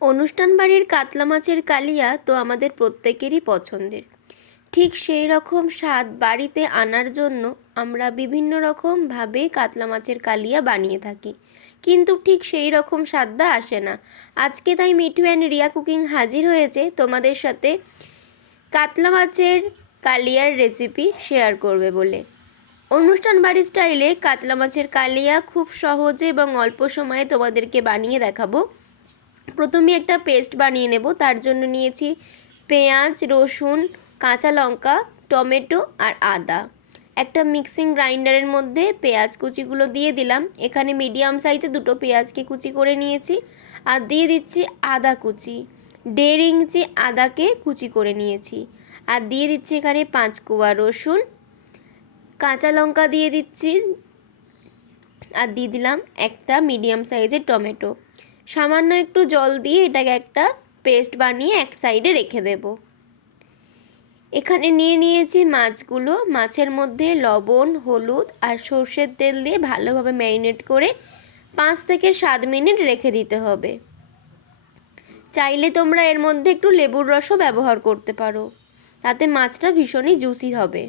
অনুষ্ঠান বাড়ির কাতলা মাছের কালিয়া তো আমাদের প্রত্যেকেরই পছন্দের। ঠিক সেই রকম স্বাদ বাড়িতে আনার জন্য আমরা বিভিন্ন রকমভাবে কাতলা মাছের কালিয়া বানিয়ে থাকি, কিন্তু ঠিক সেই রকম স্বাদটা আসে না। আজকে তাই মিঠু অ্যান্ড রিয়া কুকিং হাজির হয়েছে তোমাদের সাথে কাতলা মাছের কালিয়ার রেসিপি শেয়ার করবে বলে। অনুষ্ঠান বাড়ির স্টাইলে কাতলা মাছের কালিয়া খুব সহজে এবং অল্প সময়ে তোমাদেরকে বানিয়ে দেখাবো। প্রথমে একটা পেস্ট বানিয়ে নেব। তার জন্য নিয়েছি পেঁয়াজ, রসুন, কাঁচা লঙ্কা, টমেটো আর আদা। একটা মিক্সিং গ্রাইন্ডারের মধ্যে পেঁয়াজ কুচিগুলো দিয়ে দিলাম। এখানে মিডিয়াম সাইজে দুটো পেঁয়াজকে কুচি করে নিয়েছি। আর দিয়ে দিচ্ছি আদা কুচি, 1.5 ইঞ্চি আদাকে কুচি করে নিয়েছি। আর দিয়ে দিচ্ছি এখানে 5 কোয়া রসুন, কাঁচা লঙ্কা দিয়ে দিচ্ছি। আর দিয়ে দিলাম একটা মিডিয়াম সাইজের টমেটো। সামান্য একটু জল দিয়ে এটাকে একটা পেস্ট বানিয়ে এক সাইডে রেখে দেব। এখানে নিয়ে নিয়েছি মাছগুলো। মাছের মধ্যে লবণ, হলুদ আর সর্ষের তেল দিয়ে ভালোভাবে ম্যারিনেট করে 5 থেকে 7 মিনিট রেখে দিতে হবে। চাইলে তোমরা এর মধ্যে একটু লেবুর রসও ব্যবহার করতে পারো, তাতে মাছটা ভীষণই জুসি হবে।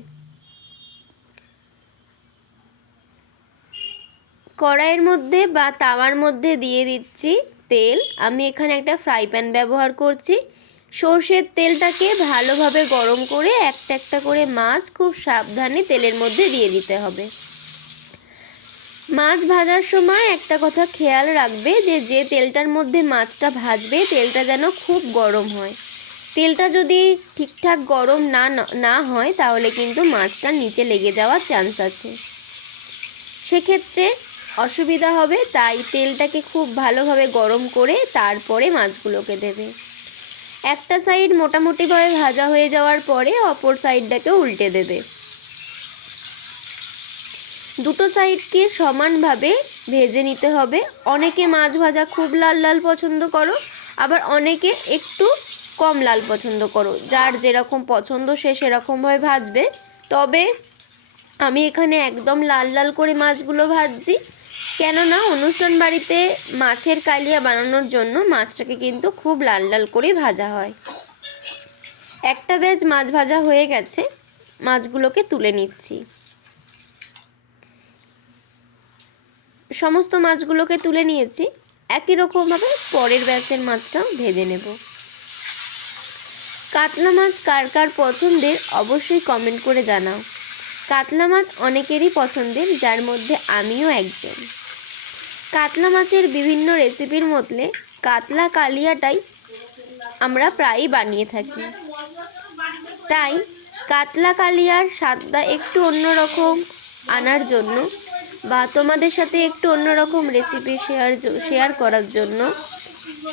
কড়াইয়ের মধ্যে বা তাওয়ার মধ্যে দিয়ে দিচ্ছি তেল। আমি এখানে একটা ফ্রাই প্যান ব্যবহার করছি। সর্ষের তেলটাকে ভালোভাবে গরম করে একটা একটা করে মাছ খুব সাবধানে তেলের মধ্যে দিয়ে দিতে হবে। মাছ ভাজার সময় একটা কথা খেয়াল রাখবে যে তেলটার মধ্যে মাছটা ভাজবে তেলটা যেন খুব গরম হয়। তেলটা যদি ঠিকঠাক গরম না হয় তাহলে কিন্তু মাছটা নিচে লেগে যাওয়ার চান্স আছে, সেক্ষেত্রে অসুবিধা হবে। তাই তেলটাকে খুব ভালোভাবে গরম করে তারপরে মাছগুলোকে দেবে। একটা সাইড মোটামুটিভাবে ভাজা হয়ে যাওয়ার পরে অপর সাইডটাকে উল্টে দেবে। দুটো সাইডকে সমানভাবে ভেজে নিতে হবে। অনেকে মাছ ভাজা খুব লাল লাল পছন্দ করো, আবার অনেকে একটু কম লাল পছন্দ করো। যার যেরকম পছন্দ সে সেরকমভাবে ভাজবে। তবে আমি এখানে একদম লাল লাল করে মাছগুলো ভাজছি, কেননা অনুষ্ঠান বাড়িতে মাছের কালিয়া বানানোর জন্য মাছটাকে কিন্তু খুব লাল লাল করে ভাজা হয়। একটা ব্যাচ মাছ ভাজা হয়ে গেছে, মাছগুলোকে তুলে নিচ্ছি। সমস্ত মাছগুলোকে তুলে নিয়েছি। একই রকমভাবে পরের ব্যাচের মাছটাও ভেজে নেব। কাতলা মাছ কার কার পছন্দের অবশ্যই কমেন্ট করে জানাও। কাতলা মাছ অনেকেরই পছন্দের, যার মধ্যে আমিও একজন। কাতলা মাছের বিভিন্ন রেসিপির মধ্যে কাতলা কালিয়াটাই আমরা প্রায়ই বানিয়ে থাকি। তাই কাতলা কালিয়ার স্বাদটা একটু অন্যরকম আনার জন্য বা তোমাদের সাথে একটু অন্যরকম রেসিপি শেয়ার করার জন্য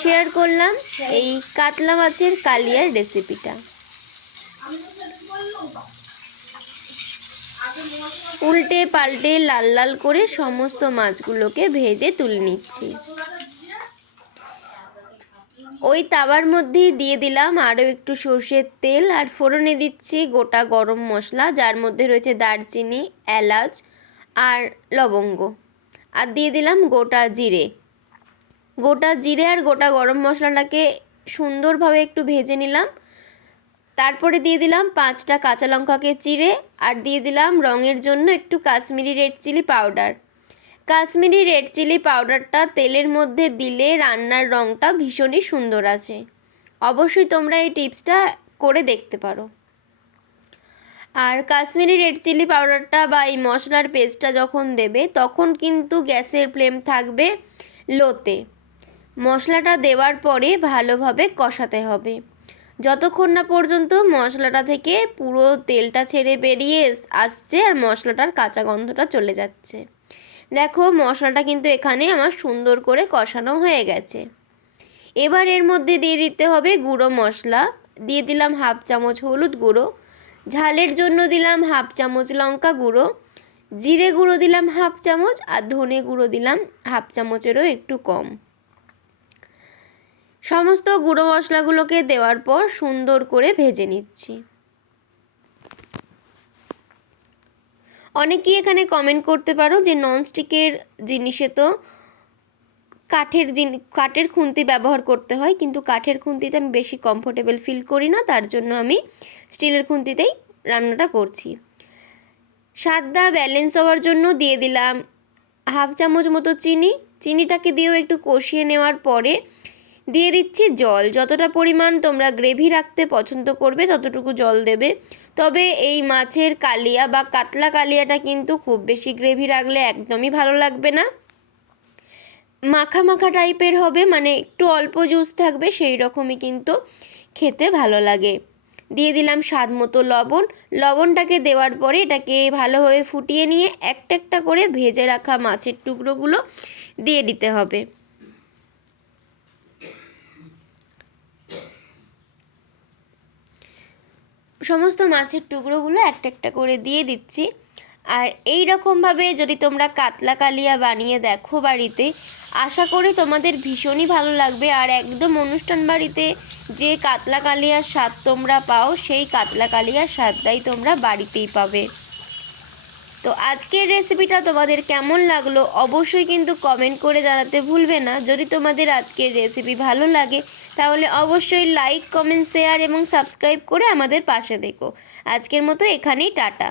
শেয়ার করলাম এই কাতলা মাছের কালিয়ার রেসিপিটা। উল্টে পাল্টে লাল লাল করে সমস্ত মাছগুলোকে ভেজে তুলে নিচ্ছি। ওই তাওয়ার মধ্যেই দিয়ে দিলাম আরও একটু সর্ষের তেল, আর ফোড়নে দিচ্ছি গোটা গরম মশলা, যার মধ্যে রয়েছে দারচিনি, এলাচ আর লবঙ্গ। আর দিয়ে দিলাম গোটা জিরে। আর গোটা গরম মশলাটাকে সুন্দরভাবে একটু ভেজে নিলাম। তারপরে দিয়ে দিলাম 5টা কাঁচা লঙ্কাকে চিড়ে, আর দিয়ে দিলাম রঙের জন্য একটু Kashmiri red chilli powder. Kashmiri red chilli পাউডারটা তেলের মধ্যে দিলে রান্নার রঙটা ভীষণই সুন্দর আছে। অবশ্যই তোমরা এই টিপসটা করে দেখতে পারো। আর কাশ্মীরি রেড চিলি পাউডারটা বা এই মশলার পেস্টটা যখন দেবে তখন কিন্তু গ্যাসের ফ্লেম থাকবে লোতে। মশলাটা দেওয়ার পরে ভালোভাবে কষাতে হবে যতক্ষণ না পর্যন্ত মশলাটা থেকে পুরো তেলটা ছেড়ে বেরিয়ে আসছে আর মশলাটার কাঁচা গন্ধটা চলে যাচ্ছে। দেখো মশলাটা কিন্তু এখানে আমার সুন্দর করে কষানো হয়ে গেছে। এবার এর মধ্যে দিয়ে দিতে হবে গুঁড়ো মশলা। দিয়ে দিলাম 1/2 চামচ হলুদ গুঁড়ো, ঝালের জন্য দিলাম 1/2 চামচ লঙ্কা গুঁড়ো, জিরে গুঁড়ো দিলাম 1/2 চামচ, আর ধনে গুঁড়ো দিলাম 1/2 চামচেরও একটু কম। সমস্ত গুঁড়ো মশলাগুলোকে দেওয়ার পর সুন্দর করে ভেজে নিচ্ছি। অনেকেই এখানে কমেন্ট করতে পারো যে ননস্টিকের জিনিসে তো কাঠের খুন্তি ব্যবহার করতে হয়, কিন্তু কাঠের খুন্তিতে আমি বেশি কমফোর্টেবল ফিল করি না, তার জন্য আমি স্টিলের খুন্তিতেই রান্নাটা করছি। স্বাদটা ব্যালেন্স হওয়ার জন্য দিয়ে দিলাম 1/2 চামচ মতো চিনি। চিনিটাকে দিয়েও একটু কষিয়ে নেওয়ার পরে দিয়ে দিচ্ছি জল। যতটা পরিমাণ তোমরা গ্রেভি রাখতে পছন্দ করবে ততটুকু জল দেবে। তবে এই মাছের কালিয়া বা কাতলা কালিয়াটা কিন্তু খুব বেশি গ্রেভি রাখলে একদমই ভালো লাগবে না, মাখা মাখা টাইপের হবে, মানে একটু অল্প জুস থাকবে, সেই রকমই কিন্তু খেতে ভালো লাগে। দিয়ে দিলাম স্বাদ মতো লবণ। লবণটাকে দেওয়ার পরে এটাকে ভালোভাবে ফুটিয়ে নিয়ে একটা একটা করে ভেজে রাখা মাছের টুকরোগুলো দিয়ে দিতে হবে। সমস্ত মাছের টুকরোগুলো একটা একটা করে দিয়ে দিচ্ছি। আর এই রকমভাবে যদি তোমরা কাতলা কালিয়া বানিয়ে দেখো বাড়িতে, আশা করি তোমাদের ভীষণই ভালো লাগবে। আর একদম অনুষ্ঠান বাড়িতে যে কাতলা কালিয়ার স্বাদ তোমরা পাও, সেই কাতলা কালিয়ার স্বাদটাই তোমরা বাড়িতেই পাবে। তো আজকের রেসিপিটা তোমাদের কেমন লাগলো অবশ্যই কিন্তু কমেন্ট করে জানাতে ভুলবে না। যদি তোমাদের আজকের রেসিপি ভালো লাগে তাহলে অবশ্যই লাইক, কমেন্ট, শেয়ার এবং সাবস্ক্রাইব করে আমাদের পাশে থেকো। আজকের মতো এখানেই টাটা।